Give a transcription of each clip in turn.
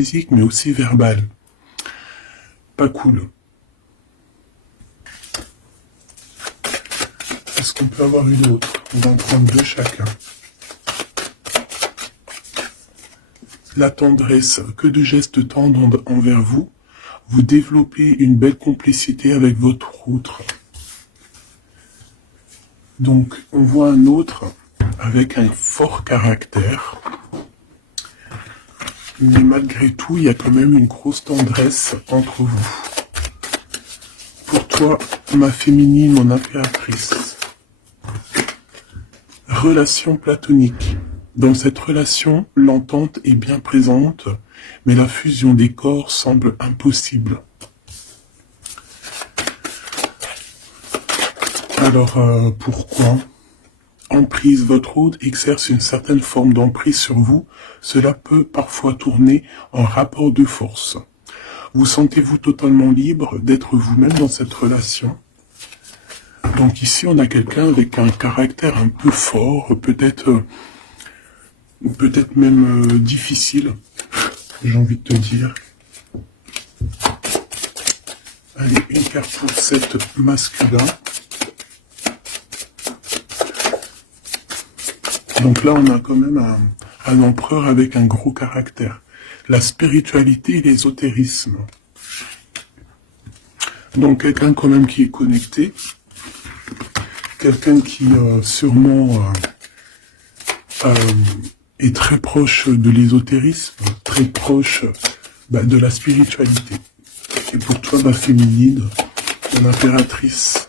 physique, mais aussi verbale. Pas cool. Est-ce qu'on peut avoir une autre? On va en prendre deux chacun. La tendresse, que de gestes tendres envers vous. Vous développez une belle complicité avec votre autre. Donc, on voit un autre avec un fort caractère. Mais malgré tout, il y a quand même une grosse tendresse entre vous. Pour toi, ma féminine, mon impératrice. Relation platonique. Dans cette relation, l'entente est bien présente, mais la fusion des corps semble impossible. Alors, pourquoi? Emprise, votre hôte exerce une certaine forme d'emprise sur vous. Cela peut parfois tourner en rapport de force. Vous sentez-vous totalement libre d'être vous-même dans cette relation? Donc ici, on a quelqu'un avec un caractère un peu fort, peut-être même difficile, j'ai envie de te dire. Allez, une carte pour cette masculin. Donc là, on a quand même un empereur avec un gros caractère. La spiritualité et l'ésotérisme. Donc quelqu'un quand même qui est connecté. Quelqu'un qui sûrement est très proche de l'ésotérisme, très proche de la spiritualité. Et pour toi, ma féminine, mon impératrice.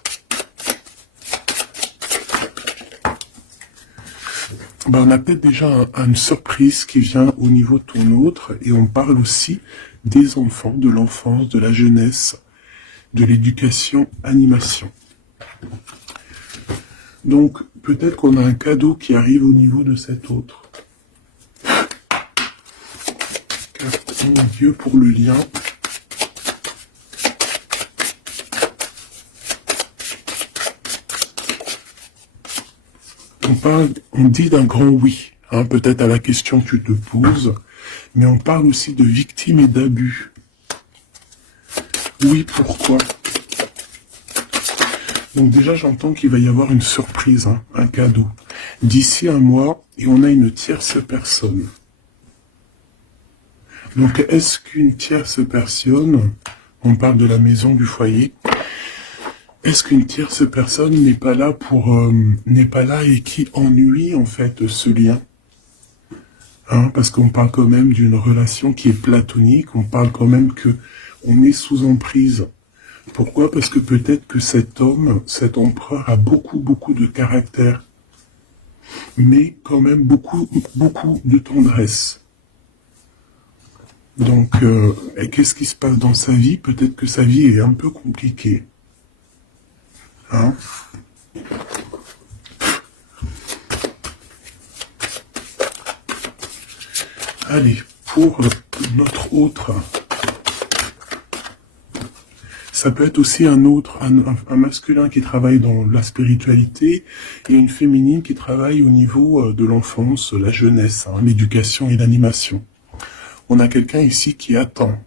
On a peut-être déjà une surprise qui vient au niveau de ton autre, et on parle aussi des enfants, de l'enfance, de la jeunesse, de l'éducation, animation. Donc, peut-être qu'on a un cadeau qui arrive au niveau de cet autre. Mon Dieu, pour le lien. On dit d'un grand oui, hein, peut-être à la question que tu te poses, mais on parle aussi de victimes et d'abus. Oui, pourquoi? Donc déjà, j'entends qu'il va y avoir une surprise, hein, un cadeau. D'ici un mois, et on a une tierce personne. Donc, est-ce qu'une tierce personne, on parle de la maison, du foyer, est-ce qu'une tierce personne n'est pas là et qui ennuie, en fait, ce lien? Hein, parce qu'on parle quand même d'une relation qui est platonique, on parle quand même que on est sous emprise. Pourquoi? Parce que peut-être que cet homme, cet empereur a beaucoup de caractère, mais quand même beaucoup de tendresse. Donc, qu'est-ce qui se passe dans sa vie? Peut-être que sa vie est un peu compliquée. Hein? Allez, pour notre autre... Ça peut être aussi un masculin qui travaille dans la spiritualité et une féminine qui travaille au niveau de l'enfance, la jeunesse, hein, l'éducation et l'animation. On a quelqu'un ici qui attend.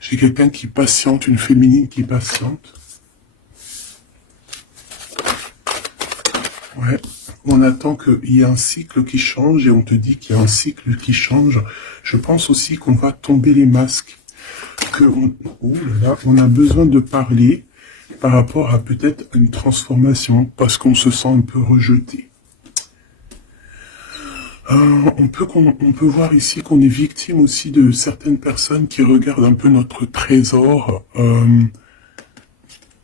J'ai quelqu'un qui patiente, une féminine qui patiente. Ouais, on attend qu'il y ait un cycle qui change et on te dit qu'il y a un cycle qui change. Je pense aussi qu'on va tomber les masques. On a besoin de parler par rapport à peut-être une transformation parce qu'on se sent un peu rejeté. On peut voir ici qu'on est victime aussi de certaines personnes qui regardent un peu notre trésor.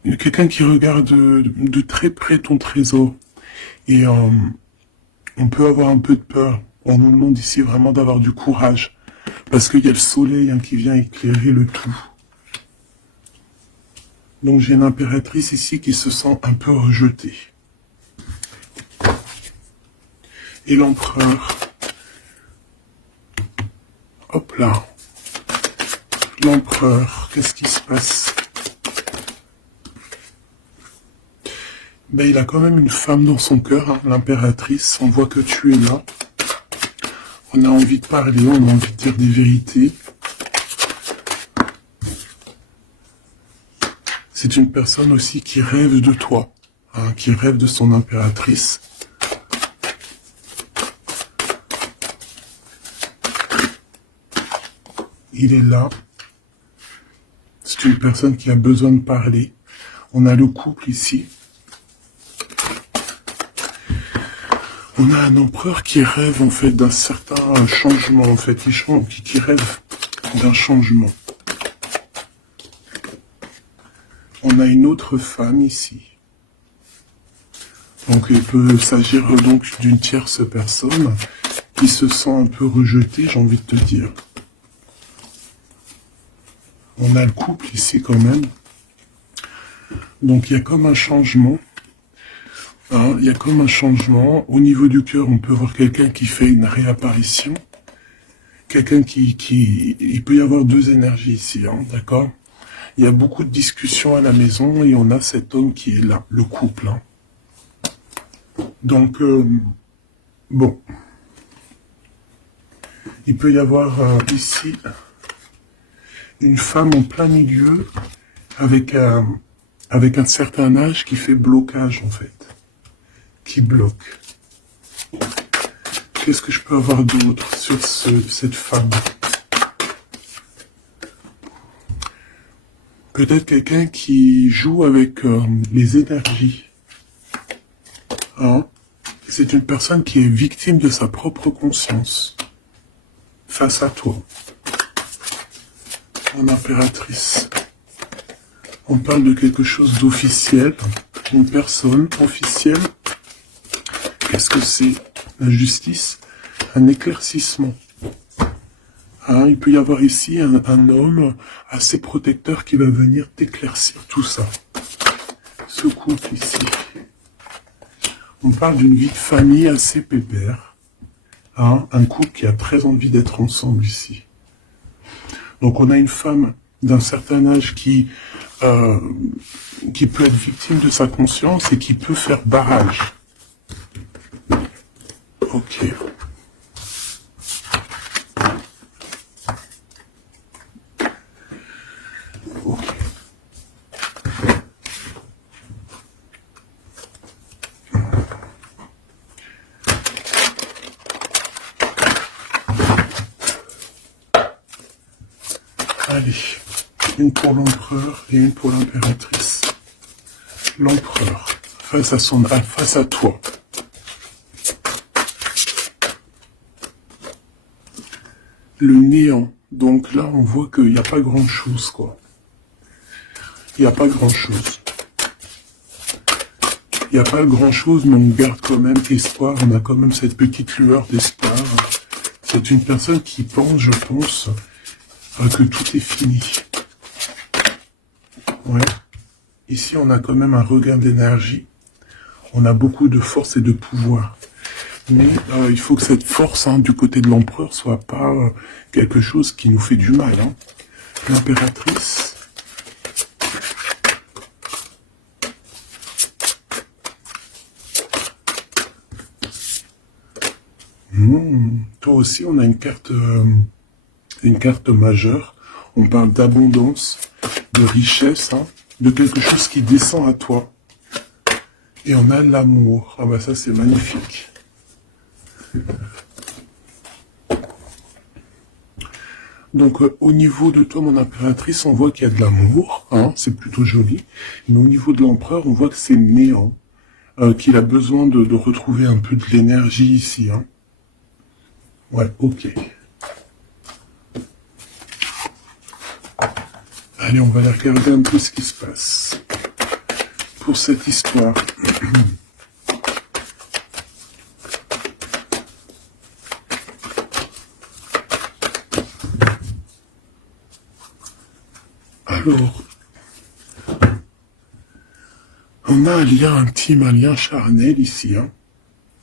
Quelqu'un qui regarde de très près ton trésor. Et on peut avoir un peu de peur. On nous demande ici vraiment d'avoir du courage. Parce qu'il y a le soleil qui vient éclairer le tout. Donc j'ai une impératrice ici qui se sent un peu rejetée. Et l'empereur. Hop là. L'empereur, qu'est-ce qui se passe? Il a quand même une femme dans son cœur, hein, l'impératrice. On voit que tu es là. On a envie de parler, on a envie de dire des vérités. C'est une personne aussi qui rêve de toi, hein, qui rêve de son impératrice. Il est là. C'est une personne qui a besoin de parler. On a le couple ici. On a un empereur qui rêve en fait d'un certain changement, en fait, qui rêve d'un changement. On a une autre femme ici. Donc il peut s'agir donc d'une tierce personne qui se sent un peu rejetée, j'ai envie de te dire. On a le couple ici quand même. Donc il y a comme un changement. Hein, il y a comme un changement. Au niveau du cœur, on peut voir quelqu'un qui fait une réapparition. Quelqu'un qui... Il peut y avoir deux énergies ici, hein, d'accord? Il y a beaucoup de discussions à la maison et on a cet homme qui est là, le couple. Hein. Donc, bon. Il peut y avoir ici une femme en plein milieu avec un certain âge qui fait blocage en fait. Qui bloque. Qu'est-ce que je peux avoir d'autre sur cette femme? Peut-être quelqu'un qui joue avec les énergies. Hein? C'est une personne qui est victime de sa propre conscience. Face à toi. En impératrice. On parle de quelque chose d'officiel. Une personne officielle. Qu'est-ce que c'est? La justice. Un éclaircissement. Hein, il peut y avoir ici un homme assez protecteur qui va venir t'éclaircir tout ça. Ce couple ici. On parle d'une vie de famille assez pépère. Hein, un couple qui a très envie d'être ensemble ici. Donc on a une femme d'un certain âge qui peut être victime de sa conscience et qui peut faire barrage. Ok. Allez, une pour l'empereur et une pour l'impératrice. L'empereur, face à toi. Le néant. Donc là, on voit qu'il n'y a pas grand-chose, quoi. Il n'y a pas grand-chose. Il n'y a pas grand-chose, mais on garde quand même espoir. On a quand même cette petite lueur d'espoir. C'est une personne qui pense, je pense, que tout est fini. Ouais. Ici, on a quand même un regain d'énergie. On a beaucoup de force et de pouvoir. Mais il faut que cette force du côté de l'empereur soit pas quelque chose qui nous fait du mal. Hein. L'impératrice. Toi aussi, on a une carte majeure. On parle d'abondance, de richesse, hein, de quelque chose qui descend à toi. Et on a l'amour. Ah bah ça, c'est magnifique. Donc au niveau de toi, mon impératrice, on voit qu'il y a de l'amour, hein, c'est plutôt joli. Mais au niveau de l'empereur, on voit que c'est néant, qu'il a besoin de retrouver un peu de l'énergie ici. Hein. Ouais, ok. Allez, on va aller regarder un peu ce qui se passe pour cette histoire. Alors, on a un lien intime, un lien charnel ici. Hein.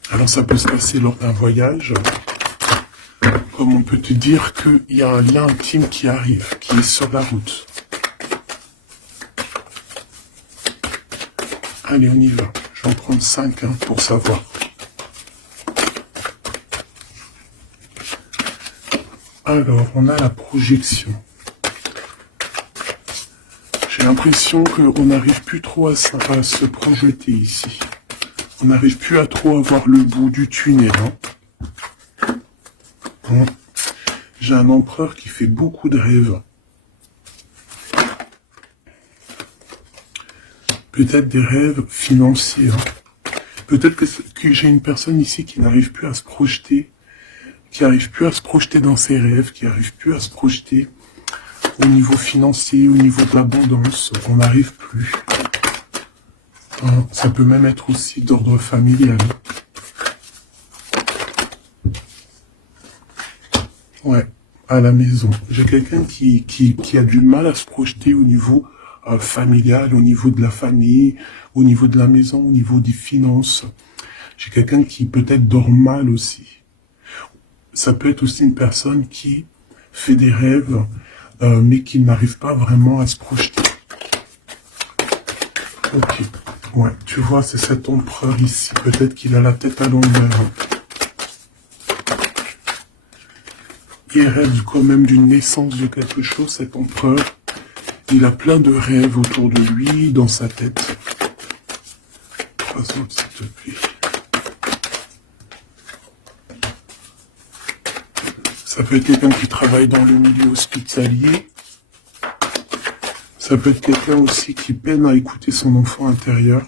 Alors ça peut se passer lors d'un voyage. Comme on peut te dire qu'il y a un lien intime qui arrive, qui est sur la route. Allez, on y va. Je vais en prendre 5 pour savoir. Alors, on a la projection. J'ai l'impression qu'on n'arrive plus trop à se projeter ici. On n'arrive plus à trop avoir le bout du tunnel. Hein. J'ai un empereur qui fait beaucoup de rêves. Peut-être des rêves financiers. Peut-être que j'ai une personne ici qui n'arrive plus à se projeter, qui n'arrive plus à se projeter dans ses rêves, qui n'arrive plus à se projeter au niveau financier, au niveau de l'abondance. On n'arrive plus. Ça peut même être aussi d'ordre familial. Ouais, à la maison. J'ai quelqu'un qui a du mal à se projeter au niveau familial, au niveau de la famille, au niveau de la maison, au niveau des finances. J'ai quelqu'un qui peut-être dort mal aussi. Ça peut être aussi une personne qui fait des rêves, mais qui n'arrive pas vraiment à se projeter. Ok. Ouais, tu vois, c'est cet empereur ici. Peut-être qu'il a la tête à l'envers. Il rêve quand même d'une naissance de quelque chose, cet empereur. Il a plein de rêves autour de lui, dans sa tête. 3 autres, s'il te plaît. Ça peut être quelqu'un qui travaille dans le milieu hospitalier. Ça peut être quelqu'un aussi qui peine à écouter son enfant intérieur.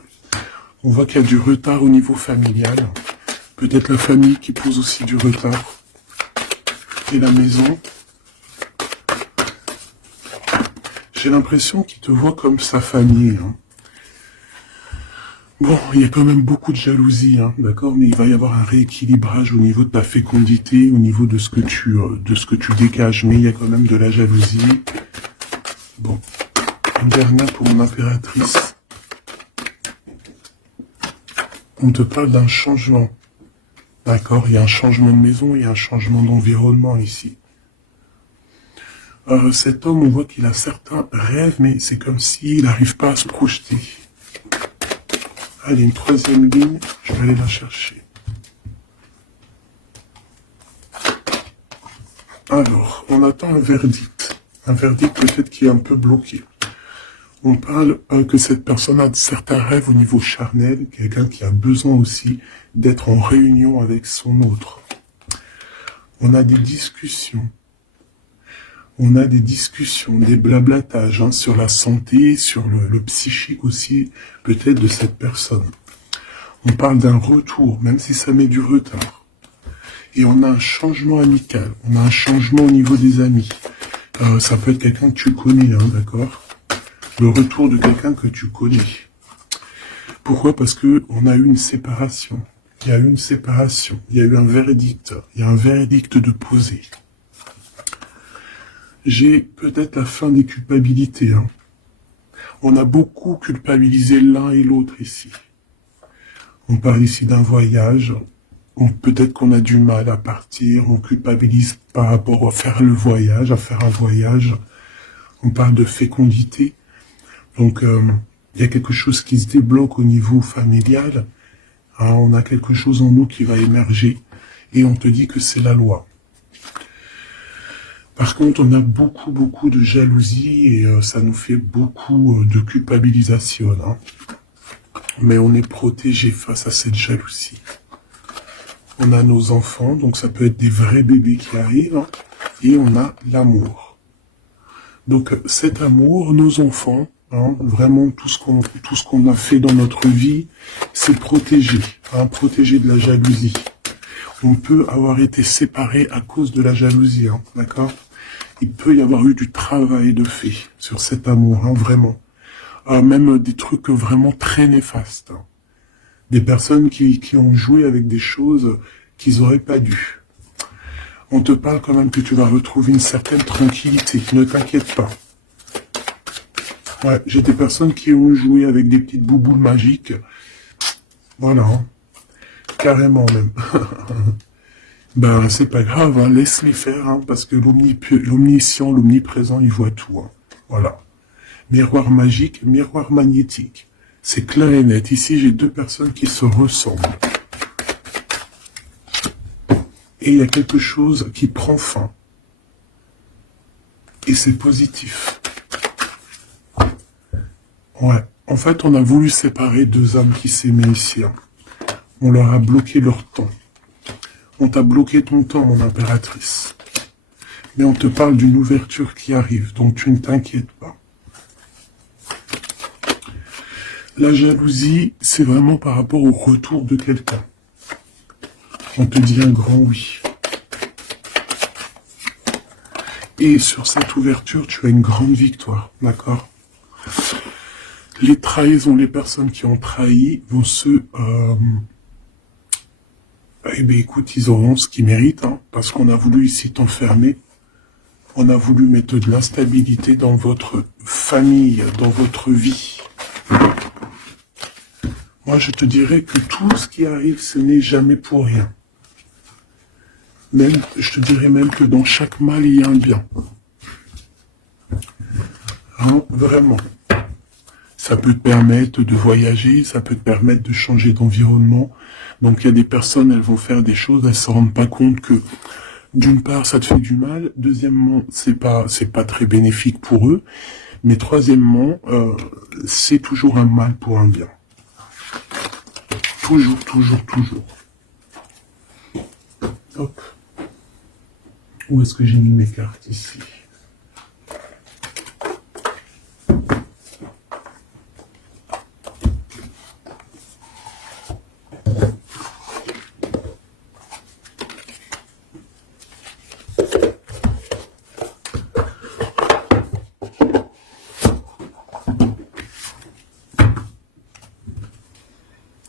On voit qu'il y a du retard au niveau familial. Peut-être la famille qui pose aussi du retard. Et la maison. J'ai l'impression qu'il te voit comme sa famille. Bon, il y a quand même beaucoup de jalousie, d'accord, mais il va y avoir un rééquilibrage au niveau de ta fécondité, au niveau de ce que tu dégages, mais il y a quand même de la jalousie. Bon, une dernière pour mon impératrice. On te parle d'un changement. D'accord, il y a un changement de maison, il y a un changement d'environnement ici. Cet homme, on voit qu'il a certains rêves, mais c'est comme s'il n'arrive pas à se projeter. Allez, une 3e ligne, je vais aller la chercher. Alors, on attend un verdict. Un verdict peut-être qui est un peu bloqué. On parle que cette personne a certains rêves au niveau charnel, quelqu'un qui a besoin aussi d'être en réunion avec son autre. On a des discussions. On a des discussions, des blablatages sur la santé, sur le psychique aussi, peut-être de cette personne. On parle d'un retour, même si ça met du retard. Et on a un changement amical, on a un changement au niveau des amis. Ça peut être quelqu'un que tu connais, d'accord ? Le retour de quelqu'un que tu connais. Pourquoi ? Parce que on a eu une séparation. Il y a eu une séparation. Il y a eu un verdict. Il y a un verdict de posé. J'ai peut-être la fin des culpabilités. On a beaucoup culpabilisé l'un et l'autre ici. On parle ici d'un voyage. Peut-être qu'on a du mal à partir. On culpabilise par rapport à faire le voyage, à faire un voyage. On parle de fécondité. Donc, il y a quelque chose qui se débloque au niveau familial. On a quelque chose en nous qui va émerger. Et on te dit que c'est la loi. Par contre, on a beaucoup de jalousie et ça nous fait beaucoup de culpabilisation. Mais on est protégé face à cette jalousie. On a nos enfants, donc ça peut être des vrais bébés qui arrivent. Et on a l'amour. Donc cet amour, nos enfants, vraiment tout ce qu'on a fait dans notre vie, c'est protégé. Protégé de la jalousie. On peut avoir été séparés à cause de la jalousie, d'accord ? Il peut y avoir eu du travail de fait sur cet amour, vraiment. Même des trucs vraiment très néfastes. Des personnes qui ont joué avec des choses qu'ils n'auraient pas dû. On te parle quand même que tu vas retrouver une certaine tranquillité. Ne t'inquiète pas. Ouais, j'ai des personnes qui ont joué avec des petites bouboules magiques. Voilà. Carrément même. Ben, c'est pas grave, laisse-les faire, parce que l'omniscient, l'omniprésent, il voit tout. Voilà. Miroir magique, miroir magnétique. C'est clair et net. Ici, j'ai 2 personnes qui se ressemblent. Et il y a quelque chose qui prend fin. Et c'est positif. Ouais. En fait, on a voulu séparer deux âmes qui s'aimaient ici. Hein. On leur a bloqué leur temps. On t'a bloqué ton temps, mon impératrice. Mais on te parle d'une ouverture qui arrive, donc tu ne t'inquiètes pas. La jalousie, c'est vraiment par rapport au retour de quelqu'un. On te dit un grand oui. Et sur cette ouverture, tu as une grande victoire, d'accord? Les trahisons, les personnes qui ont trahi vont se... eh bien, écoute, ils auront ce qu'ils méritent, hein, parce qu'on a voulu ici t'enfermer. On a voulu mettre de l'instabilité dans votre famille, dans votre vie. Moi, je te dirais que tout ce qui arrive, ce n'est jamais pour rien. Même, je te dirais même que dans chaque mal, il y a un bien. Hein, vraiment. Ça peut te permettre de voyager, ça peut te permettre de changer d'environnement. Donc, il y a des personnes, elles vont faire des choses, elles ne se rendent pas compte que, d'une part, ça te fait du mal. Deuxièmement, c'est pas très bénéfique pour eux. Mais troisièmement, c'est toujours un mal pour un bien. Toujours, toujours, toujours. Hop. Où est-ce que j'ai mis mes cartes ici?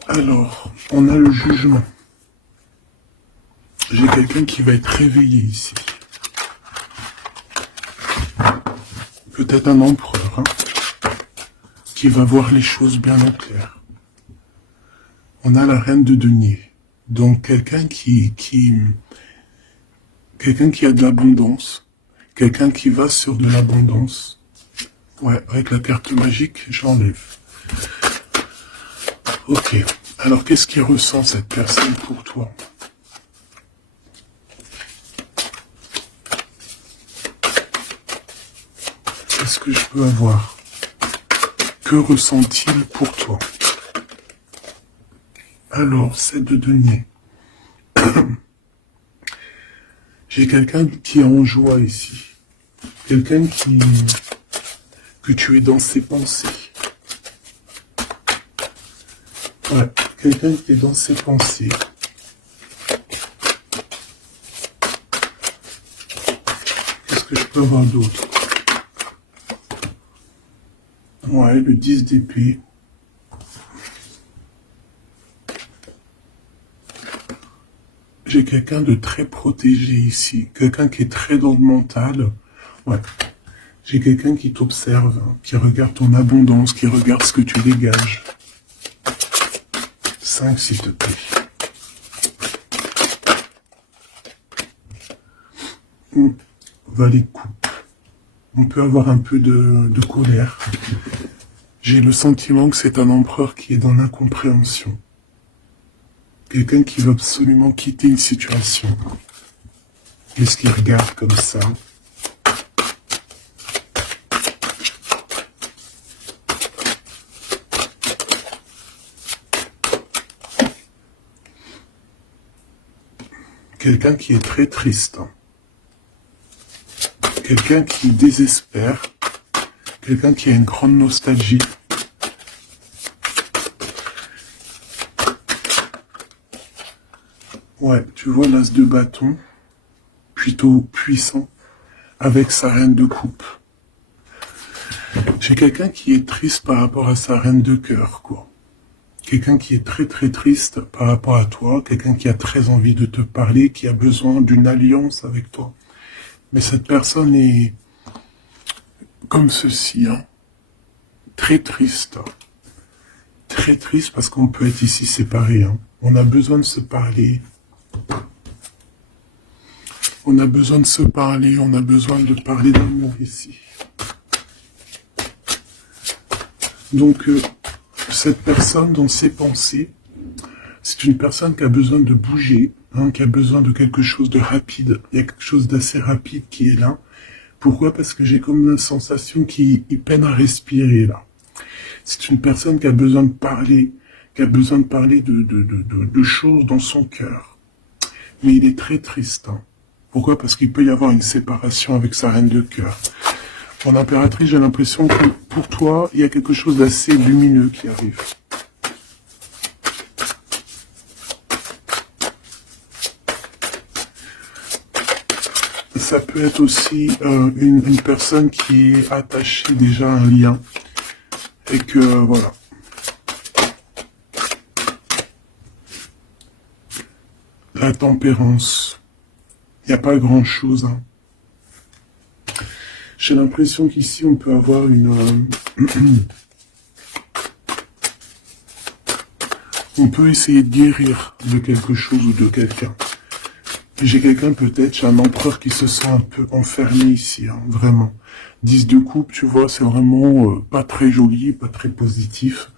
Alors, on a le jugement. J'ai quelqu'un qui va être réveillé ici. Peut-être un empereur, hein, qui va voir les choses bien au clair. On a la reine de denier. Donc, quelqu'un qui a de l'abondance. Quelqu'un qui va sur de l'abondance. Ouais, avec la carte magique, je l'enlève. Ok. Alors, qu'est-ce qu'il ressent cette personne pour toi? Qu'est-ce que je peux avoir? Que ressent-il pour toi? Alors, c'est de denier. J'ai quelqu'un qui est en joie ici. Quelqu'un que tu es dans ses pensées. Ouais, quelqu'un qui est dans ses pensées. Qu'est-ce que je peux avoir d'autre? Ouais, le 10 d'épée. J'ai quelqu'un de très protégé ici. Quelqu'un qui est très dans le mental. Ouais. J'ai quelqu'un qui t'observe, hein, qui regarde ton abondance, qui regarde ce que tu dégages. 5, s'il te plaît. Valet de coupe. On peut avoir un peu de colère. J'ai le sentiment que c'est un empereur qui est dans l'incompréhension. Quelqu'un qui veut absolument quitter une situation. Qu'est-ce qu'il regarde comme ça? Quelqu'un qui est très triste. Quelqu'un qui désespère. Quelqu'un qui a une grande nostalgie. Ouais, tu vois l'as de bâton, plutôt puissant, avec sa reine de coupe. J'ai quelqu'un qui est triste par rapport à sa reine de cœur, quoi. Quelqu'un qui est très très triste par rapport à toi, quelqu'un qui a très envie de te parler, qui a besoin d'une alliance avec toi. Mais cette personne est comme ceci, hein. Très triste. Très triste parce qu'on peut être ici séparés, hein. On a besoin de se parler. On a besoin de se parler, on a besoin de parler d'amour ici. Donc, cette personne, dans ses pensées, c'est une personne qui a besoin de bouger, hein, qui a besoin de quelque chose de rapide. Il y a quelque chose d'assez rapide qui est là Pourquoi? Parce que j'ai comme la sensation qu'il peine à respirer, là. C'est une personne qui a besoin de parler, de choses dans son cœur. Mais il est très triste. Hein. Pourquoi? Parce qu'il peut y avoir une séparation avec sa reine de cœur. Mon impératrice, j'ai l'impression que pour toi, il y a quelque chose d'assez lumineux qui arrive. Ça peut être aussi une personne qui est attachée déjà à un lien. Et que, voilà. La tempérance. Il n'y a pas grand-chose. Hein. J'ai l'impression qu'ici, on peut avoir une... on peut essayer de guérir de quelque chose ou de quelqu'un. J'ai quelqu'un peut-être, j'ai un empereur qui se sent un peu enfermé ici, hein, vraiment. 10 de coupe, tu vois, c'est vraiment pas très joli, pas très positif.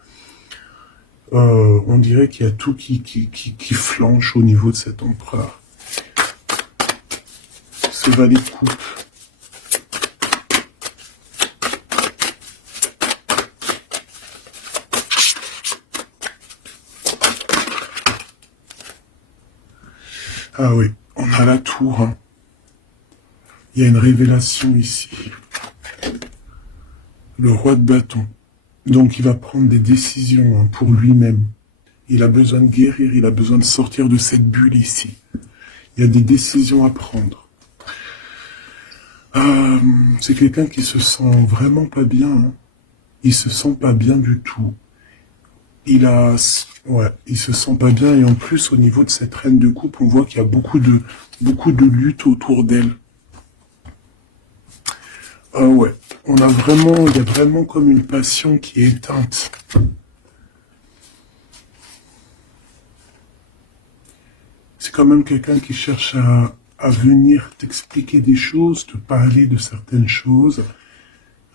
On dirait qu'il y a tout qui flanche au niveau de cet empereur. Ce valet de coupe. Ah oui, on a la tour. Hein. Il y a une révélation ici. Le roi de bâton. Donc il va prendre des décisions hein, pour lui-même. Il a besoin de guérir, il a besoin de sortir de cette bulle ici. Il y a des décisions à prendre. C'est quelqu'un qui se sent vraiment pas bien. Hein. Il se sent pas bien du tout. Il se sent pas bien et en plus au niveau de cette reine de coupe, on voit qu'il y a beaucoup de lutte autour d'elle. Ouais, il y a vraiment comme une passion qui est éteinte. C'est quand même quelqu'un qui cherche à venir t'expliquer des choses, te parler de certaines choses.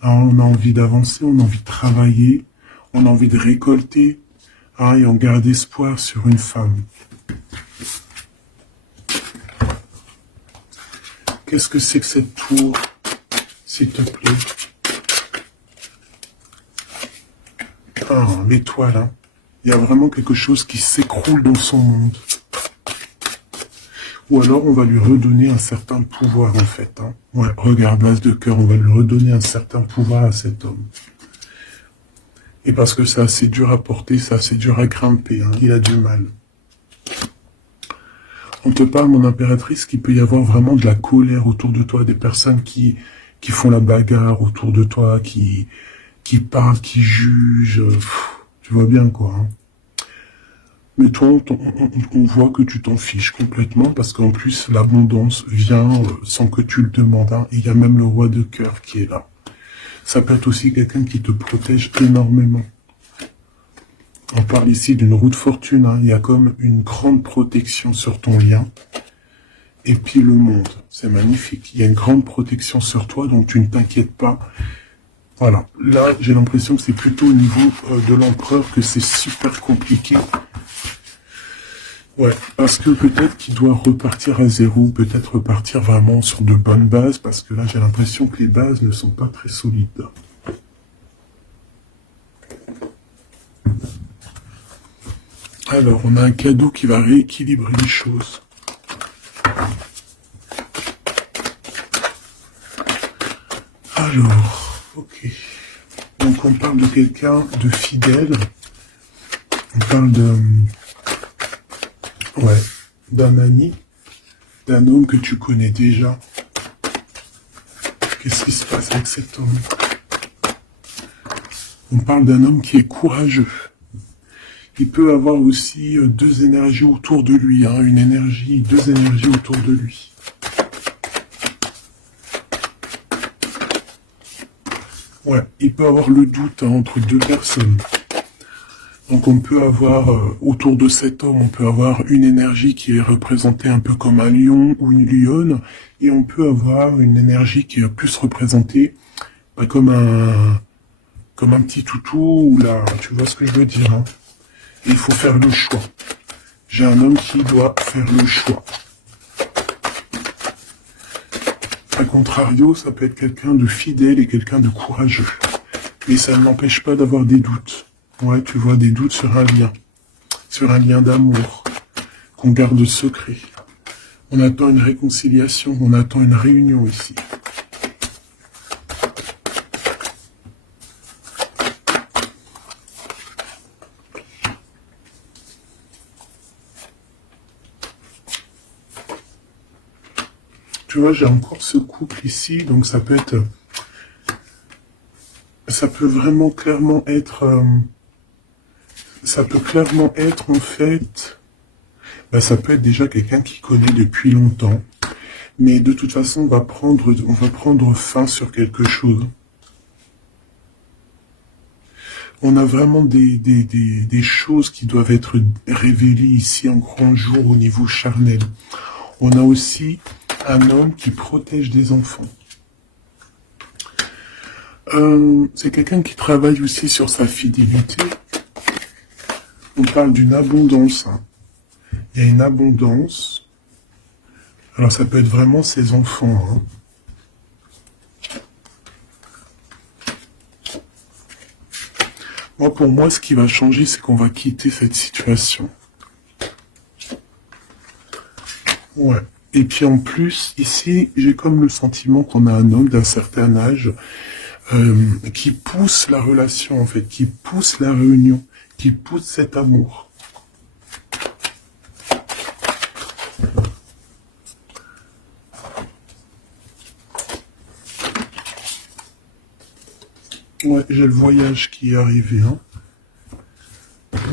Alors, on a envie d'avancer, on a envie de travailler, on a envie de récolter, hein, et on garde espoir sur une femme. Qu'est-ce que c'est que cette tour, s'il te plaît? Ah, l'étoile, hein. Il y a vraiment quelque chose qui s'écroule dans son monde. Ou alors on va lui redonner un certain pouvoir en fait. Hein. Ouais, regarde, l'as de cœur, on va lui redonner un certain pouvoir à cet homme. Et parce que c'est assez dur à porter, c'est assez dur à grimper, hein. Il a du mal. On te parle, mon impératrice, qu'il peut y avoir vraiment de la colère autour de toi, des personnes qui font la bagarre autour de toi, qui parlent, qui jugent. Tu vois bien quoi. Hein. Mais toi, on voit que tu t'en fiches complètement parce qu'en plus, l'abondance vient sans que tu le demandes. Hein. Et il y a même le roi de cœur qui est là. Ça peut être aussi quelqu'un qui te protège énormément. On parle ici d'une roue de fortune. Hein. Il y a comme une grande protection sur ton lien. Et puis le monde, c'est magnifique. Il y a une grande protection sur toi, donc tu ne t'inquiètes pas. Voilà. Là, j'ai l'impression que c'est plutôt au niveau de l'empereur que c'est super compliqué. Ouais, parce que peut-être qu'il doit repartir à zéro, peut-être repartir vraiment sur de bonnes bases, parce que là, j'ai l'impression que les bases ne sont pas très solides. Alors, on a un cadeau qui va rééquilibrer les choses. Alors, ok. Donc, on parle de quelqu'un de fidèle. On parle de... Ouais, d'un ami, d'un homme que tu connais déjà. Qu'est-ce qui se passe avec cet homme? On parle d'un homme qui est courageux. Il peut avoir aussi deux énergies autour de lui, hein, deux énergies autour de lui. Ouais, il peut avoir le doute hein, entre deux personnes. Donc on peut avoir, autour de cet homme, on peut avoir une énergie qui est représentée un peu comme un lion ou une lionne, et on peut avoir une énergie qui est plus représentée bah, comme un petit toutou, ou là, tu vois ce que je veux dire. Hein. Il faut faire le choix. J'ai un homme qui doit faire le choix. A contrario, ça peut être quelqu'un de fidèle et quelqu'un de courageux. Mais ça ne l'empêche pas d'avoir des doutes. Ouais, tu vois, des doutes sur un lien d'amour, qu'on garde secret. On attend une réconciliation, on attend une réunion ici. Tu vois, j'ai encore ce couple ici, donc ça peut être... Ça peut vraiment clairement être... ça peut clairement être, en fait... ça peut être déjà quelqu'un qui connaît depuis longtemps. Mais de toute façon, on va prendre fin sur quelque chose. On a vraiment des choses qui doivent être révélées ici en grand jour au niveau charnel. On a aussi un homme qui protège des enfants. C'est quelqu'un qui travaille aussi sur sa fidélité. On parle d'une abondance. Hein. Il y a une abondance. Alors ça peut être vraiment ses enfants. Hein. Moi, pour moi, ce qui va changer, c'est qu'on va quitter cette situation. Ouais. Et puis en plus, ici, j'ai comme le sentiment qu'on a un homme d'un certain âge qui pousse la relation, en fait, qui pousse la réunion, qui pousse cet amour. Ouais, j'ai le voyage qui est arrivé. Hein.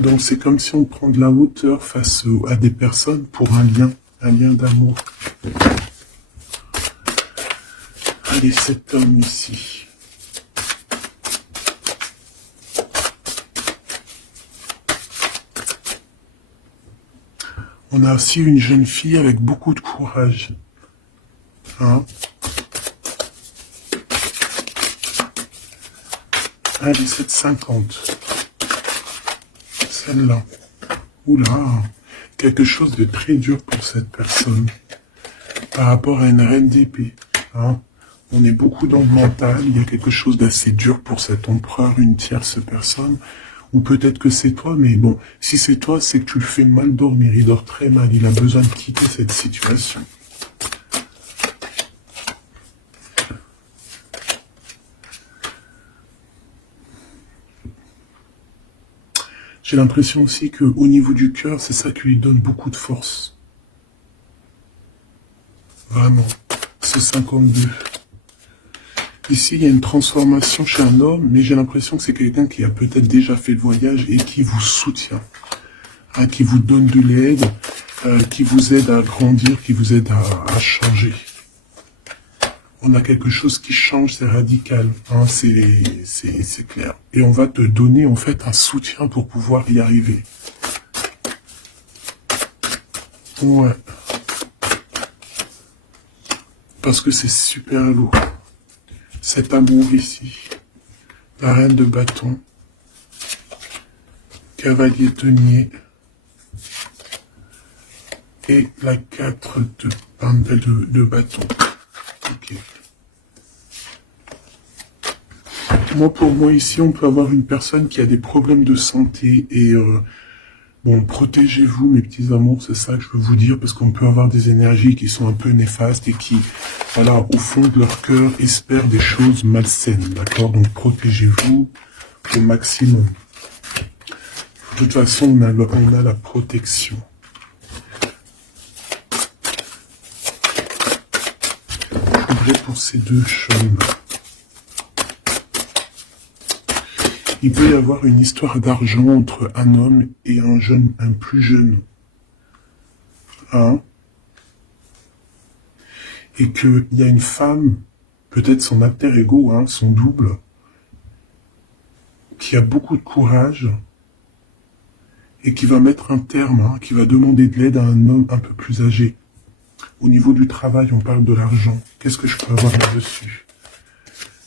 Donc c'est comme si on prend de la hauteur face à des personnes pour un lien d'amour. Allez, cet homme ici. On a aussi une jeune fille avec beaucoup de courage. Hein? Allez, 7,50. Celle-là. Oula, quelque chose de très dur pour cette personne. Par rapport à une reine d'épée. Hein? On est beaucoup dans le mental. Il y a quelque chose d'assez dur pour cet empereur, une tierce personne. Ou peut-être que c'est toi, mais bon, si c'est toi, c'est que tu le fais mal dormir. Il dort très mal. Il a besoin de quitter cette situation. J'ai l'impression aussi qu'au niveau du cœur, c'est ça qui lui donne beaucoup de force. Vraiment. C'est 52. Ici, il y a une transformation chez un homme, mais j'ai l'impression que c'est quelqu'un qui a peut-être déjà fait le voyage et qui vous soutient. Hein, qui vous donne de l'aide, qui vous aide à grandir, qui vous aide à changer. On a quelque chose qui change, c'est radical, hein, c'est clair. Et on va te donner en fait un soutien pour pouvoir y arriver. Ouais. Parce que c'est super lourd. Cet amour ici. La reine de bâton. Cavalier denier. Et la 4 de bâton. Ok. Moi, pour moi, ici, on peut avoir une personne qui a des problèmes de santé et bon, protégez-vous, mes petits amours, c'est ça que je veux vous dire, parce qu'on peut avoir des énergies qui sont un peu néfastes et qui, voilà, au fond de leur cœur, espèrent des choses malsaines, d'accord? Donc, protégez-vous au maximum. De toute façon, on a la protection. Pour ces deux choses. Il peut y avoir une histoire d'argent entre un homme et un plus jeune. Hein? Et qu'il y a une femme, peut-être son alter ego, hein, son double, qui a beaucoup de courage et qui va mettre un terme, hein, qui va demander de l'aide à un homme un peu plus âgé. Au niveau du travail, on parle de l'argent. Qu'est-ce que je peux avoir là-dessus?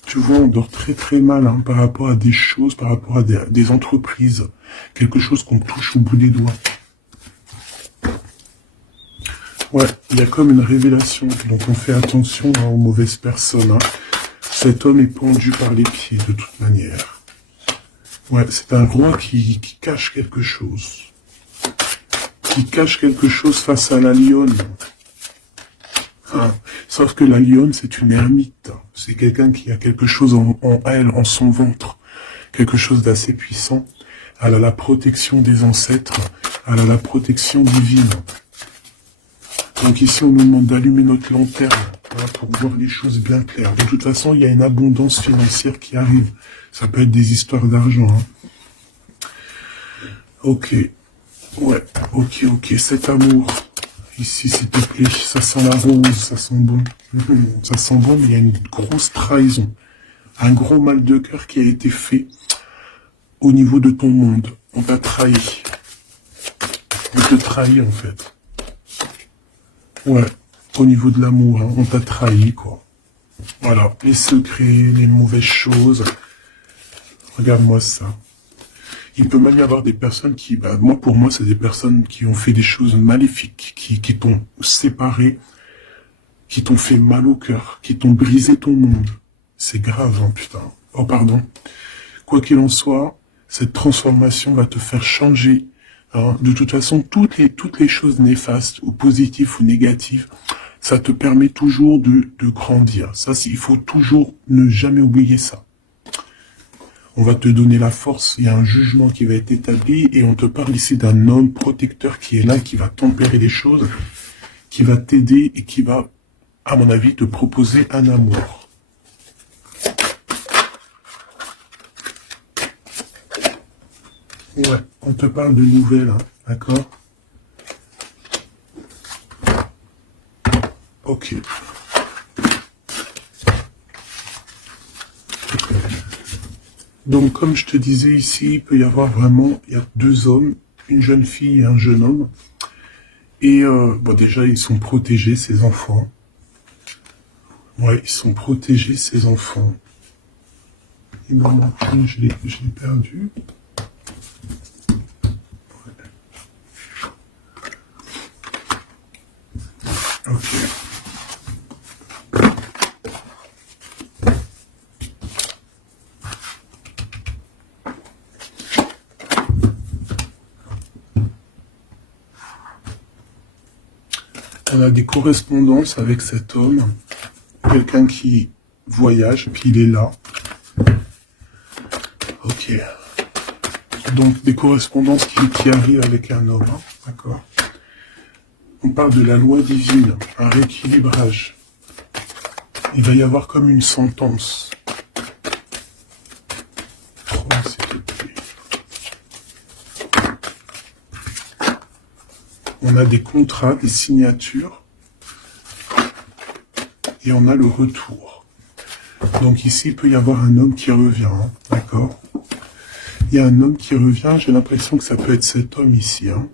Tu vois, on dort très très mal hein, par rapport à des choses, par rapport à des entreprises. Quelque chose qu'on touche au bout des doigts. Ouais, il y a comme une révélation. Donc on fait attention aux mauvaises personnes. Hein. Cet homme est pendu par les pieds de toute manière. Ouais, c'est un roi qui cache quelque chose. Qui cache quelque chose face à la lionne. Hein. Sauf que la lionne, c'est une ermite. C'est quelqu'un qui a quelque chose en elle, en son ventre. Quelque chose d'assez puissant. Elle a la protection des ancêtres. Elle a la protection divine. Donc ici, on nous demande d'allumer notre lanterne hein, pour voir les choses bien claires. De toute façon, il y a une abondance financière qui arrive. Ça peut être des histoires d'argent. Hein. Ok. Ouais. Ok. Cet amour. Ici, s'il te plaît, ça sent la rose, ça sent bon. Ça sent bon, mais il y a une grosse trahison. Un gros mal de cœur qui a été fait au niveau de ton monde. On t'a trahi. On te trahit, en fait. Ouais, au niveau de l'amour, hein, on t'a trahi, quoi. Voilà, les secrets, les mauvaises choses. Regarde-moi ça. Il peut même y avoir des personnes qui, pour moi, c'est des personnes qui ont fait des choses maléfiques, qui t'ont séparé, qui t'ont fait mal au cœur, qui t'ont brisé ton monde. C'est grave, hein, putain. Oh, pardon. Quoi qu'il en soit, cette transformation va te faire changer. Hein. De toute façon, toutes les choses néfastes, ou positives ou négatives, ça te permet toujours de grandir. Ça, il faut toujours ne jamais oublier ça. On va te donner la force, il y a un jugement qui va être établi, et on te parle ici d'un homme protecteur qui est là, qui va tempérer les choses, qui va t'aider et qui va, à mon avis, te proposer un amour. Ouais, on te parle de nouvelles, hein, d'accord? Ok. Donc, comme je te disais ici, il peut y avoir vraiment, il y a deux hommes, une jeune fille et un jeune homme. Et, déjà, ils sont protégés, ces enfants. Ouais, ils sont protégés, ces enfants. Il m'en manque une, je l'ai perdu. Ok. On a des correspondances avec cet homme, quelqu'un qui voyage, puis il est là. Ok. Donc des correspondances qui arrivent avec un homme, hein, d'accord. On parle de la loi divine, un rééquilibrage. Il va y avoir comme une sentence. On a des contrats, des signatures, et on a le retour. Donc ici, il peut y avoir un homme qui revient, hein, d'accord? Il y a un homme qui revient, j'ai l'impression que ça peut être cet homme ici. Hein.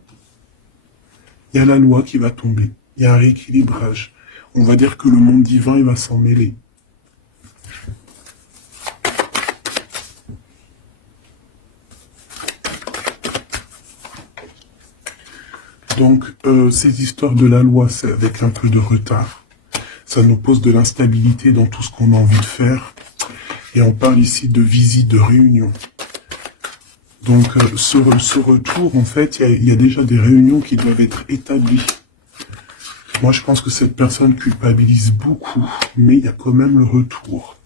Il y a la loi qui va tomber, il y a un rééquilibrage. On va dire que le monde divin, il va s'en mêler. Donc, ces histoires de la loi, c'est avec un peu de retard. Ça nous pose de l'instabilité dans tout ce qu'on a envie de faire. Et on parle ici de visite, de réunion. Donc, ce retour, en fait, il y a déjà des réunions qui doivent être établies. Moi, je pense que cette personne culpabilise beaucoup, mais il y a quand même le retour.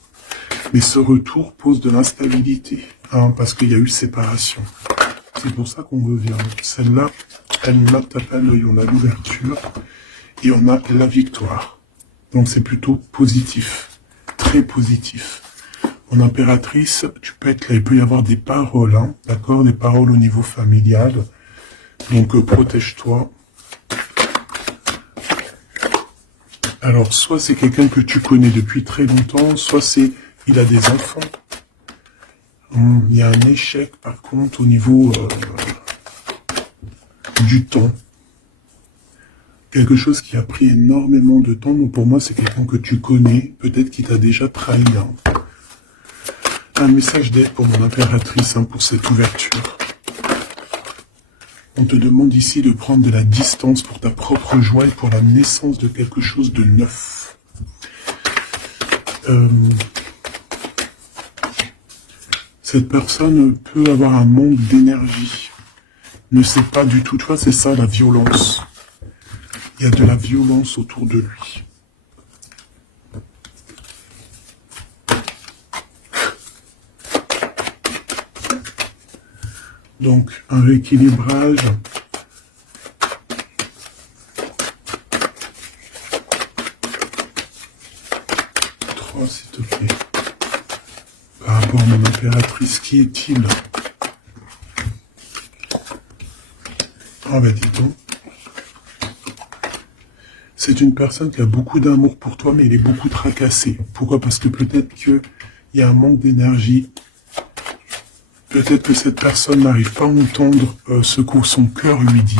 Mais ce retour pose de l'instabilité, hein, parce qu'il y a eu séparation. C'est pour ça qu'on revient. Celle-là, elle nous tape à l'œil, on a l'ouverture et on a la victoire. Donc c'est plutôt positif, très positif. En impératrice, tu peux être là, il peut y avoir des paroles, hein, d'accord, des paroles au niveau familial. Donc protège-toi. Alors soit c'est quelqu'un que tu connais depuis très longtemps, soit il a des enfants. Il y a un échec par contre au niveau du temps. Quelque chose qui a pris énormément de temps. Donc pour moi, c'est quelqu'un que tu connais, peut-être qui t'a déjà trahi. Hein. Un message d'aide pour mon impératrice, hein, pour cette ouverture. On te demande ici de prendre de la distance pour ta propre joie et pour la naissance de quelque chose de neuf. Cette personne peut avoir un manque d'énergie. Ne sait pas du tout. Tu vois, c'est ça la violence. Il y a de la violence autour de lui. Donc, un rééquilibrage. S'il te plaît. Par rapport à mon impératrice, qui est-il? Ah ben dis donc. C'est une personne qui a beaucoup d'amour pour toi, mais elle est beaucoup tracassée. Pourquoi? Parce que peut-être qu'il y a un manque d'énergie. Peut-être que cette personne n'arrive pas à entendre ce que son cœur lui dit.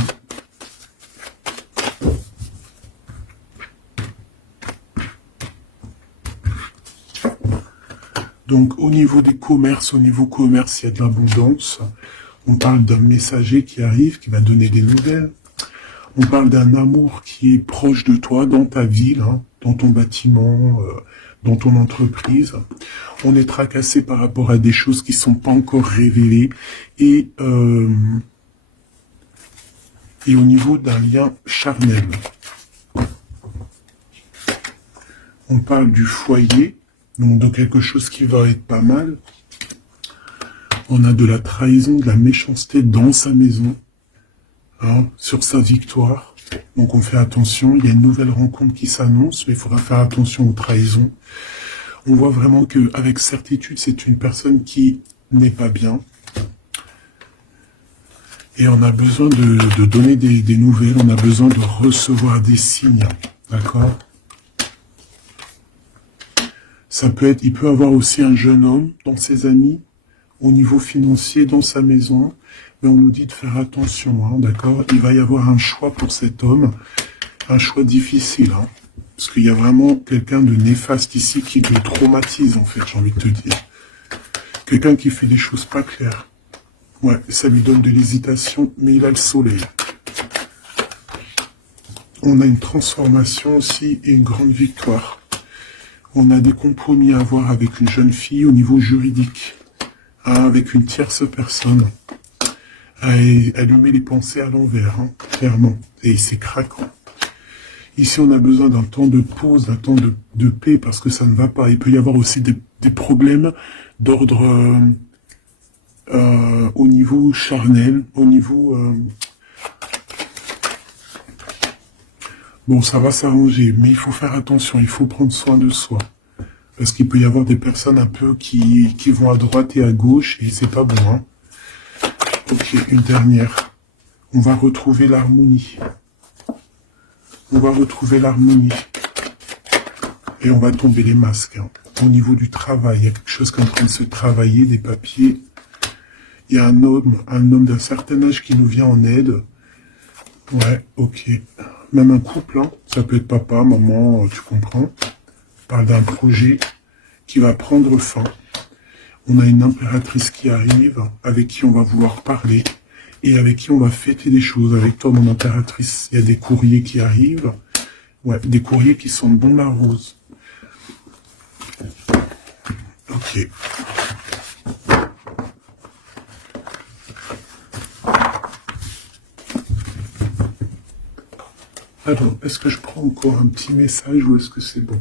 Donc au niveau des commerces, il y a de l'abondance. On parle d'un messager qui arrive, qui va donner des nouvelles. On parle d'un amour qui est proche de toi, dans ta ville, hein, dans ton bâtiment, dans ton entreprise. On est tracassé par rapport à des choses qui ne sont pas encore révélées. Et au niveau d'un lien charnel. On parle du foyer, donc de quelque chose qui va être pas mal. On a de la trahison, de la méchanceté dans sa maison, hein, sur sa victoire. Donc on fait attention, il y a une nouvelle rencontre qui s'annonce, mais il faudra faire attention aux trahisons. On voit vraiment qu'avec certitude, c'est une personne qui n'est pas bien. Et on a besoin de donner des nouvelles, on a besoin de recevoir des signes, d'accord? Ça peut être, il peut avoir aussi un jeune homme dans ses amis, au niveau financier, dans sa maison, mais on nous dit de faire attention, hein, d'accord? Il va y avoir un choix pour cet homme, un choix difficile, hein, parce qu'il y a vraiment quelqu'un de néfaste ici qui le traumatise, en fait, j'ai envie de te dire. Quelqu'un qui fait des choses pas claires. Ouais, ça lui donne de l'hésitation, mais il a le soleil. On a une transformation aussi et une grande victoire. On a des compromis à avoir avec une jeune fille au niveau juridique, hein, avec une tierce personne. Elle lui met les pensées à l'envers, hein, clairement, et c'est craquant. Ici, on a besoin d'un temps de pause, d'un temps de paix, parce que ça ne va pas. Il peut y avoir aussi des problèmes d'ordre au niveau charnel, au niveau... Bon, ça va s'arranger, mais il faut faire attention, il faut prendre soin de soi. Parce qu'il peut y avoir des personnes un peu qui vont à droite et à gauche, et c'est pas bon, hein. Ok, une dernière. On va retrouver l'harmonie. On va retrouver l'harmonie. Et on va tomber les masques, hein. Au niveau du travail, il y a quelque chose qui est en train de se travailler, des papiers. Il y a un homme d'un certain âge qui nous vient en aide. Ouais, ok. Même un couple, hein. Ça peut être papa, maman, tu comprends. On parle d'un projet qui va prendre fin. On a une impératrice qui arrive, avec qui on va vouloir parler, et avec qui on va fêter des choses. Avec toi, mon impératrice, il y a des courriers qui arrivent. Ouais, des courriers qui sentent bon la rose. Ok. Alors, est-ce que je prends encore un petit message ou est-ce que c'est bon?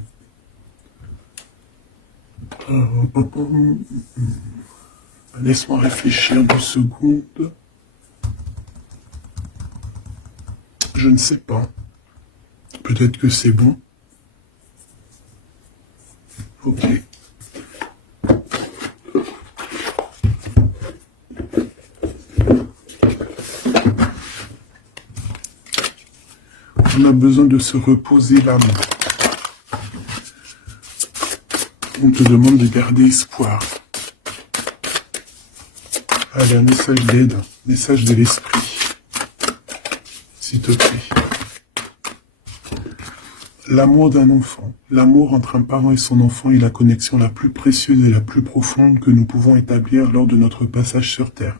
Laisse-moi réfléchir 2 secondes. Je ne sais pas. Peut-être que c'est bon. Ok. On a besoin de se reposer l'âme. On te demande de garder espoir. Allez, un message d'aide, message de l'esprit. S'il te plaît. L'amour d'un enfant. L'amour entre un parent et son enfant est la connexion la plus précieuse et la plus profonde que nous pouvons établir lors de notre passage sur Terre.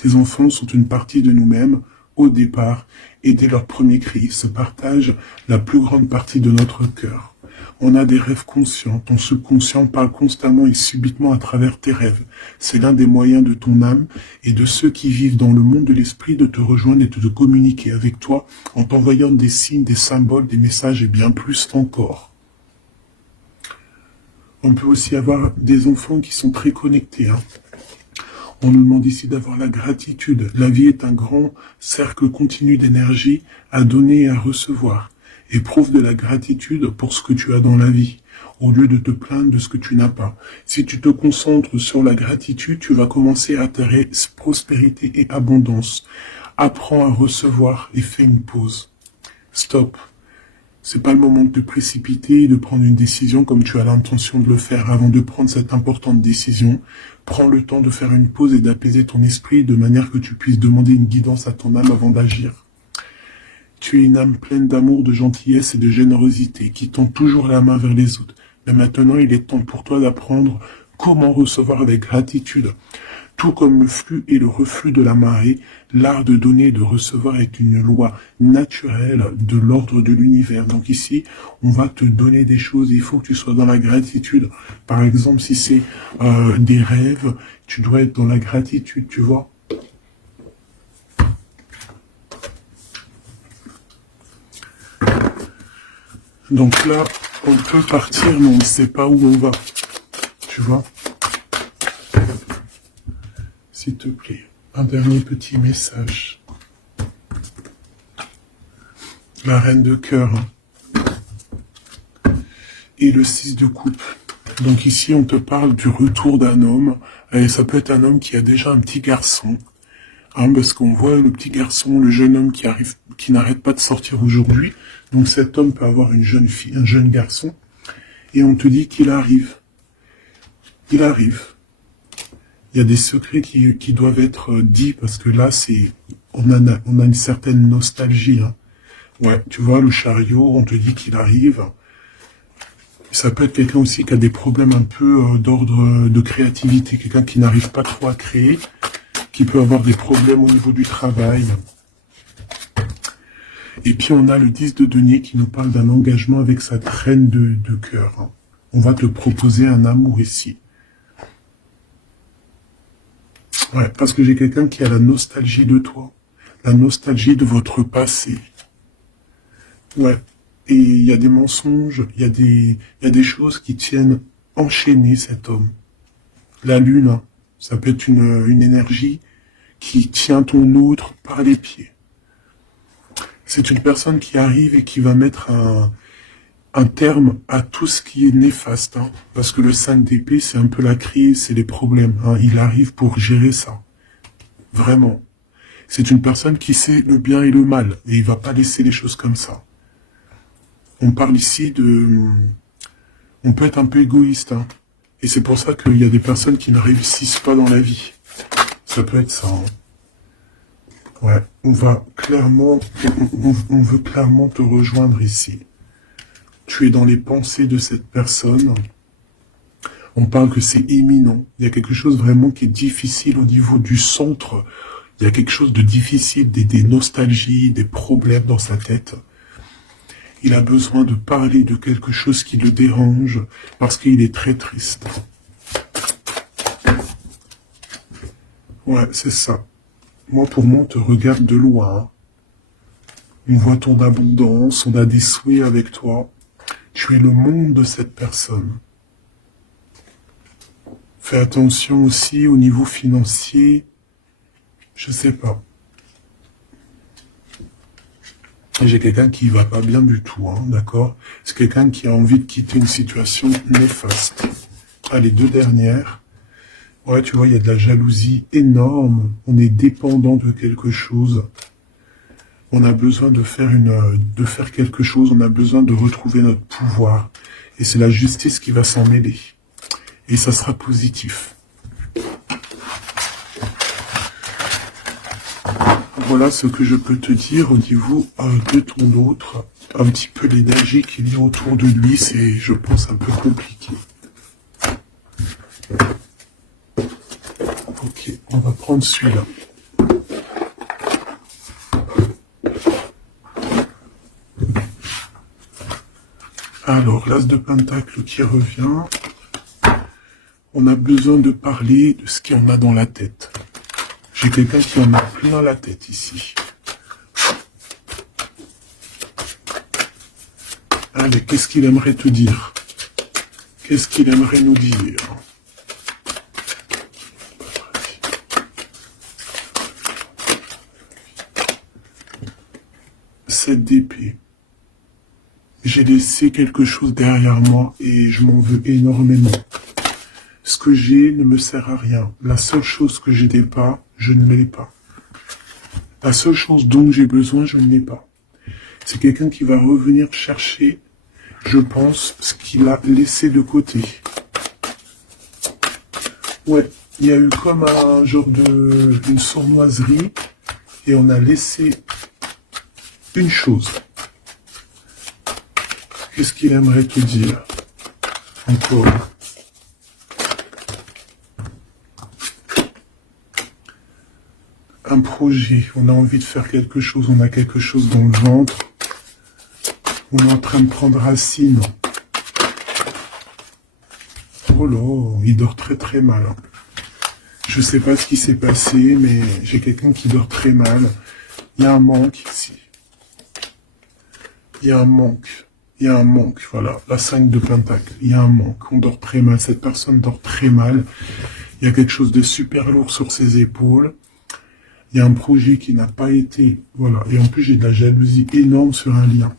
Tes enfants sont une partie de nous-mêmes au départ, et dès leur premier cri, ils se partagent la plus grande partie de notre cœur. On a des rêves conscients, ton subconscient parle constamment et subitement à travers tes rêves. C'est l'un des moyens de ton âme et de ceux qui vivent dans le monde de l'esprit de te rejoindre et de te communiquer avec toi en t'envoyant des signes, des symboles, des messages et bien plus encore. On peut aussi avoir des enfants qui sont très connectés. On nous demande ici d'avoir la gratitude. La vie est un grand cercle continu d'énergie à donner et à recevoir. Éprouve de la gratitude pour ce que tu as dans la vie, au lieu de te plaindre de ce que tu n'as pas. Si tu te concentres sur la gratitude, tu vas commencer à attirer prospérité et abondance. Apprends à recevoir et fais une pause. Stop. C'est pas le moment de te précipiter et de prendre une décision comme tu as l'intention de le faire. Avant de prendre cette importante décision, prends le temps de faire une pause et d'apaiser ton esprit de manière que tu puisses demander une guidance à ton âme avant d'agir. Tu es une âme pleine d'amour, de gentillesse et de générosité qui tend toujours la main vers les autres. Mais maintenant, il est temps pour toi d'apprendre comment recevoir avec gratitude. Tout comme le flux et le reflux de la marée, l'art de donner et de recevoir est une loi naturelle de l'ordre de l'univers. Donc ici, on va te donner des choses, il faut que tu sois dans la gratitude. Par exemple, si c'est des rêves, tu dois être dans la gratitude, tu vois. Donc là, on peut partir, mais on ne sait pas où on va. Tu vois ? S'il te plaît, un dernier petit message. La reine de cœur et le 6 de coupe. Donc ici, on te parle du retour d'un homme. Et ça peut être un homme qui a déjà un petit garçon. Parce qu'on voit le petit garçon, le jeune homme qui n'arrête pas de sortir aujourd'hui. Donc cet homme peut avoir une jeune fille, un jeune garçon. Et on te dit qu'il arrive. Il arrive. Il y a des secrets qui doivent être dits parce que là, on a une certaine nostalgie. Ouais, tu vois, le chariot, on te dit qu'il arrive. Ça peut être quelqu'un aussi qui a des problèmes un peu d'ordre de créativité, quelqu'un qui n'arrive pas trop à créer, qui peut avoir des problèmes au niveau du travail. Et puis on a le 10 de denier qui nous parle d'un engagement avec sa reine de cœur. On va te proposer un amour ici. Ouais, parce que j'ai quelqu'un qui a la nostalgie de toi, la nostalgie de votre passé. Ouais, et il y a des mensonges, il y a des choses qui tiennent enchaîner cet homme. La lune, ça peut être une énergie qui tient ton autre par les pieds. C'est une personne qui arrive et qui va mettre un terme à tout ce qui est néfaste. Parce que le 5 d'épée, c'est un peu la crise, c'est les problèmes. Il arrive pour gérer ça. Vraiment. C'est une personne qui sait le bien et le mal. Et il va pas laisser les choses comme ça. On parle ici on peut être un peu égoïste. Et c'est pour ça qu'il y a des personnes qui ne réussissent pas dans la vie. Ça peut être ça. Ouais, on veut clairement te rejoindre ici. Tu es dans les pensées de cette personne. On parle que c'est imminent. Il y a quelque chose vraiment qui est difficile au niveau du centre. Il y a quelque chose de difficile, des nostalgies, des problèmes dans sa tête. Il a besoin de parler de quelque chose qui le dérange parce qu'il est très triste. Ouais, c'est ça. Moi, pour moi, on te regarde de loin. On voit ton abondance, on a des souhaits avec toi. Tu es le monde de cette personne. Fais attention aussi au niveau financier. Je sais pas. J'ai quelqu'un qui va pas bien du tout, d'accord? C'est quelqu'un qui a envie de quitter une situation néfaste. Les deux dernières. Ouais, tu vois, il y a de la jalousie énorme. On est dépendant de quelque chose. On a besoin de faire quelque chose. On a besoin de retrouver notre pouvoir. Et c'est la justice qui va s'en mêler. Et ça sera positif. Voilà ce que je peux te dire au niveau de ton autre. Un petit peu l'énergie qu'il y a autour de lui, c'est, je pense, un peu compliqué. Ok, on va prendre celui-là. Alors, l'as de pentacle qui revient. On a besoin de parler de ce qu'il y en a dans la tête. J'ai quelqu'un qui en a plein la tête ici. Allez, qu'est-ce qu'il aimerait te dire? Qu'est-ce qu'il aimerait nous dire? Cette d'épée. J'ai laissé quelque chose derrière moi et je m'en veux énormément. Ce que j'ai ne me sert à rien. La seule chose que je n'ai pas, je ne l'ai pas. La seule chose dont j'ai besoin, je ne l'ai pas. C'est quelqu'un qui va revenir chercher, je pense, ce qu'il a laissé de côté. Ouais, il y a eu comme un genre une sournoiserie et on a laissé une chose. Qu'est-ce qu'il aimerait te dire? Encore. Un projet, on a envie de faire quelque chose, on a quelque chose dans le ventre. On est en train de prendre racine. Oh là, il dort très très mal. Je sais pas ce qui s'est passé, mais j'ai quelqu'un qui dort très mal. Il y a un manque ici. Il y a un manque. Il y a un manque, voilà. La 5 de pentacle. Il y a un manque. On dort très mal. Cette personne dort très mal. Il y a quelque chose de super lourd sur ses épaules. Il y a un projet qui n'a pas été... Voilà. Et en plus, j'ai de la jalousie énorme sur un lien.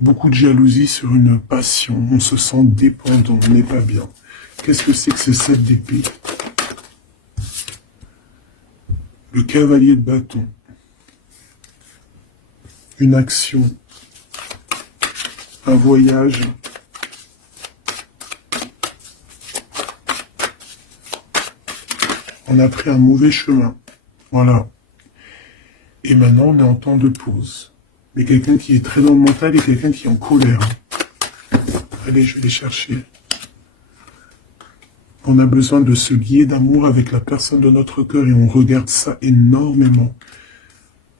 Beaucoup de jalousie sur une passion. On se sent dépendant. On n'est pas bien. Qu'est-ce que c'est que ce 7 d'épée? Le cavalier de bâton. Une action. Un voyage. On a pris un mauvais chemin. Voilà. Et maintenant, on est en temps de pause. Mais quelqu'un qui est très dans le mental et quelqu'un qui est en colère. Allez, je vais les chercher. On a besoin de se lier d'amour avec la personne de notre cœur et on regarde ça énormément.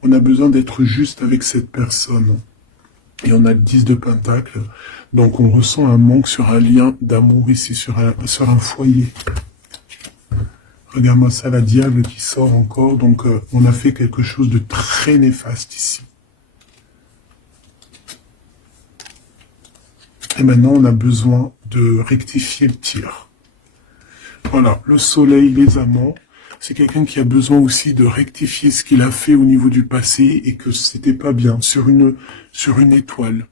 On a besoin d'être juste avec cette personne. Et on a le 10 de pentacle. Donc on ressent un manque sur un lien d'amour ici, sur un foyer. Regarde-moi ça, la diable qui sort encore. Donc on a fait quelque chose de très néfaste ici. Et maintenant on a besoin de rectifier le tir. Voilà, le soleil, les amants. C'est quelqu'un qui a besoin aussi de rectifier ce qu'il a fait au niveau du passé et que c'était pas bien, sur une étoile.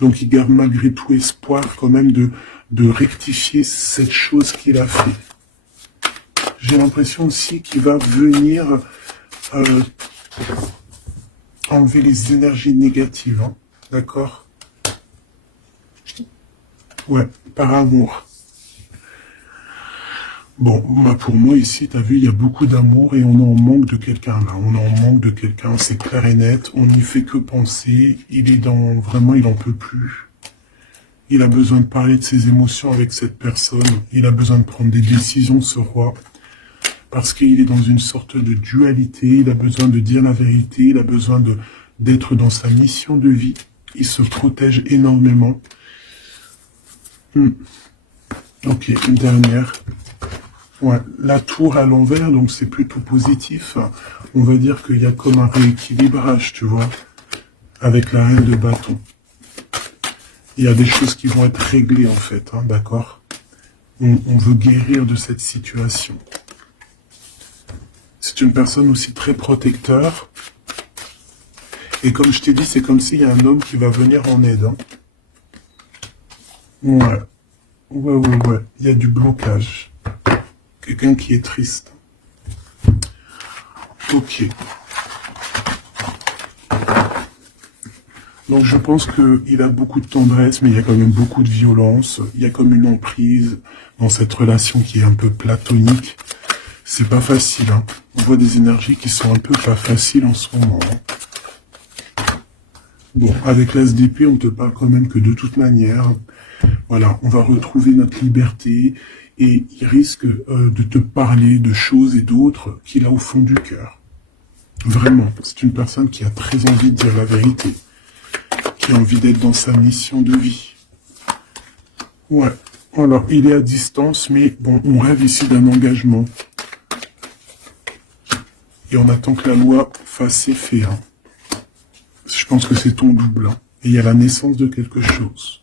Donc il garde malgré tout espoir quand même de rectifier cette chose qu'il a fait. J'ai l'impression aussi qu'il va venir enlever les énergies négatives, hein, d'accord? Ouais, par amour. Bon, bah pour moi ici, tu as vu, il y a beaucoup d'amour et on en manque de quelqu'un là. On en manque de quelqu'un, c'est clair et net. On n'y fait que penser. Il est dans... Vraiment, il en peut plus. Il a besoin de parler de ses émotions avec cette personne. Il a besoin de prendre des décisions, ce roi. Parce qu'il est dans une sorte de dualité. Il a besoin de dire la vérité. Il a besoin d'être dans sa mission de vie. Il se protège énormément. Ok, une dernière. Ouais, la tour à l'envers, donc c'est plutôt positif. On va dire qu'il y a comme un rééquilibrage, tu vois, avec la reine de bâton. Il y a des choses qui vont être réglées, en fait, hein, d'accord? On veut guérir de cette situation. C'est une personne aussi très protecteur. Et comme je t'ai dit, c'est comme s'il y a un homme qui va venir en aide. Hein. Ouais. Ouais. Il y a du blocage. Quelqu'un qui est triste. Ok. Donc je pense qu'il a beaucoup de tendresse, mais il y a quand même beaucoup de violence. Il y a comme une emprise dans cette relation qui est un peu platonique. C'est pas facile, hein. On voit des énergies qui sont un peu pas faciles en ce moment. Bon, avec l'as d'épée, on te parle quand même que de toute manière, voilà, on va retrouver notre liberté et il risque de te parler de choses et d'autres qu'il a au fond du cœur. Vraiment, c'est une personne qui a très envie de dire la vérité, qui a envie d'être dans sa mission de vie. Ouais. Alors, il est à distance, mais bon, on rêve ici d'un engagement. Et on attend que la loi fasse effet. Hein. Je pense que c'est ton double. Hein. Et il y a la naissance de quelque chose.